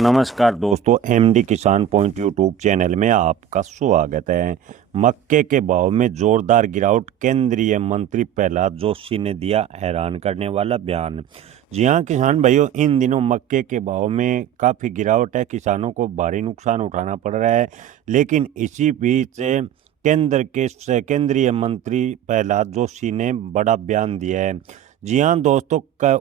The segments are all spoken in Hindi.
नमस्कार दोस्तों, एमडी किसान पॉइंट यूट्यूब चैनल में आपका स्वागत है। मक्के के भाव में जोरदार गिरावट, केंद्रीय मंत्री प्रहलाद जोशी ने दिया हैरान करने वाला बयान। जी हां किसान भाइयों, इन दिनों मक्के के भाव में काफ़ी गिरावट है, किसानों को भारी नुकसान उठाना पड़ रहा है। लेकिन इसी बीच केंद्रीय मंत्री प्रहलाद जोशी ने बड़ा बयान दिया है। जी हाँ दोस्तों,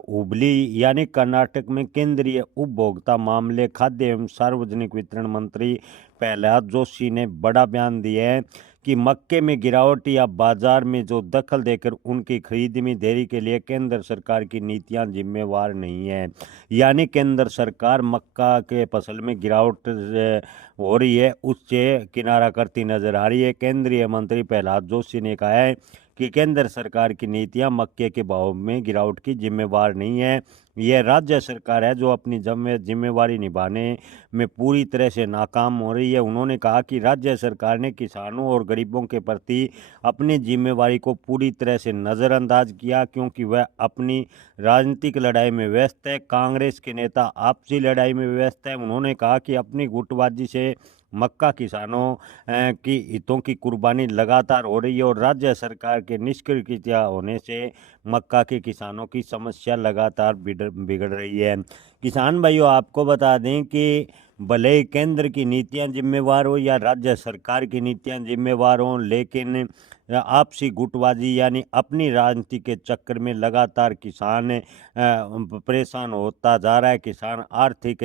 हुबली यानी कर्नाटक में केंद्रीय उपभोक्ता मामले, खाद्य एवं सार्वजनिक वितरण मंत्री प्रहलाद जोशी ने बड़ा बयान दिया है कि मक्के में गिरावट या बाजार में जो दखल देकर उनकी खरीद में देरी के लिए केंद्र सरकार की नीतियां जिम्मेवार नहीं है। यानी केंद्र सरकार मक्का के फसल में गिरावट हो रही है, उससे किनारा करती नजर आ रही है। केंद्रीय मंत्री प्रहलाद जोशी ने कहा है कि केंद्र सरकार की नीतियां मक्के के भाव में गिरावट की जिम्मेवार नहीं है। यह राज्य सरकार है जो अपनी जिम्मेवारी निभाने में पूरी तरह से नाकाम हो रही है। उन्होंने कहा कि राज्य सरकार ने किसानों और गरीबों के प्रति अपनी जिम्मेवारी को पूरी तरह से नज़रअंदाज किया, क्योंकि वह अपनी राजनीतिक लड़ाई में व्यस्त है। कांग्रेस के नेता आपसी लड़ाई में व्यस्त है। उन्होंने कहा कि अपनी गुटबाजी से मक्का किसानों की हितों की कुर्बानी लगातार हो रही है और राज्य सरकार के निष्क्रियता होने से मक्का के किसानों की समस्या लगातार बिगड़ रही है। किसान भाइयों, आपको बता दें कि भले ही केंद्र की नीतियां जिम्मेवार हो या राज्य सरकार की नीतियां जिम्मेवार हों, लेकिन आपसी गुटबाजी यानी अपनी राजनीति के चक्कर में लगातार किसान परेशान होता जा रहा है, किसान आर्थिक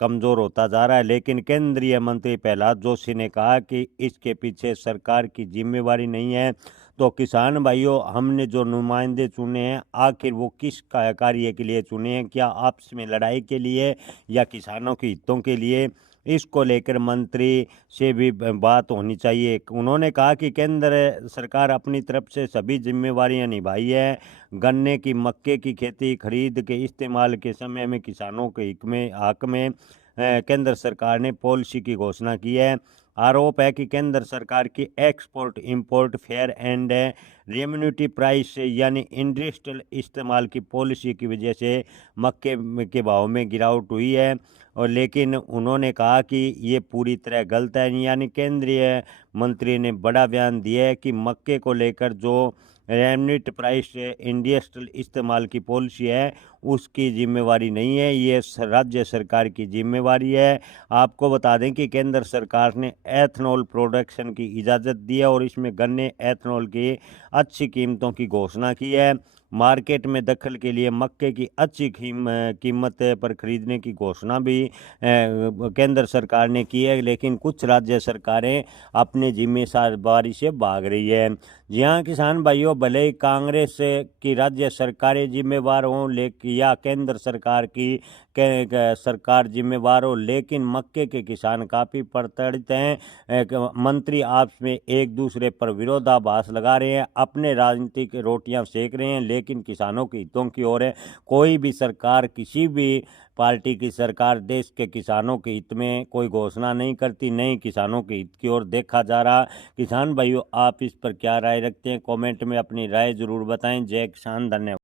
कमज़ोर होता जा रहा है। लेकिन केंद्रीय मंत्री प्रहलाद जोशी ने कहा कि इसके पीछे सरकार की जिम्मेवारी नहीं है। तो किसान भाइयों, हमने जो नुमाइंदे चुने हैं, आखिर वो किस कार्य के लिए चुने हैं? क्या आपस में लड़ाई के लिए या किसानों के हितों के लिए? इसको लेकर मंत्री से भी बात होनी चाहिए। उन्होंने कहा कि केंद्र सरकार अपनी तरफ से सभी जिम्मेवारियां निभाई है। गन्ने की, मक्के की खेती, खरीद के इस्तेमाल के समय में किसानों के हक में केंद्र सरकार ने पॉलिसी की घोषणा की है। आरोप है कि केंद्र सरकार की export import fair and remunerative price यानी इंडस्ट्रियल इस्तेमाल की पॉलिसी की वजह से मक्के के भाव में गिरावट हुई है। और लेकिन उन्होंने कहा कि ये पूरी तरह गलत है। यानी केंद्रीय मंत्री ने बड़ा बयान दिया है कि मक्के को लेकर जो रेमनेट प्राइस इंडस्ट्रियल इस्तेमाल की पॉलिसी है, उसकी जिम्मेवारी नहीं है, ये राज्य सरकार की जिम्मेवारी है। आपको बता दें कि केंद्र सरकार ने एथनॉल प्रोडक्शन की इजाज़त दी है और इसमें गन्ने एथनॉल की अच्छी कीमतों की घोषणा की है। मार्केट में दखल के लिए मक्के की अच्छी कीमत पर खरीदने की घोषणा भी केंद्र सरकार ने की है। लेकिन कुछ राज्य सरकारें अपने जिम्मेदारी से भाग रही है। जी हाँ किसान भाइयों, भले ही कांग्रेस की राज्य सरकारें जिम्मेवार हों या केंद्र सरकार की सरकार जिम्मेवार हो, लेकिन मक्के के किसान काफ़ी प्रताड़ित हैं। मंत्री आपस में एक दूसरे पर विरोधाभास लगा रहे हैं, अपने राजनीतिक रोटियां सेक रहे हैं, लेकिन किसानों के हितों की ओर है। कोई भी सरकार, किसी भी पार्टी की सरकार देश के किसानों के हित में कोई घोषणा नहीं करती, नहीं किसानों के हित की ओर देखा जा रहा। किसान भाइयों, आप इस पर क्या राय रखते हैं? कमेंट में अपनी राय जरूर बताएं। जय किसान, धन्यवाद।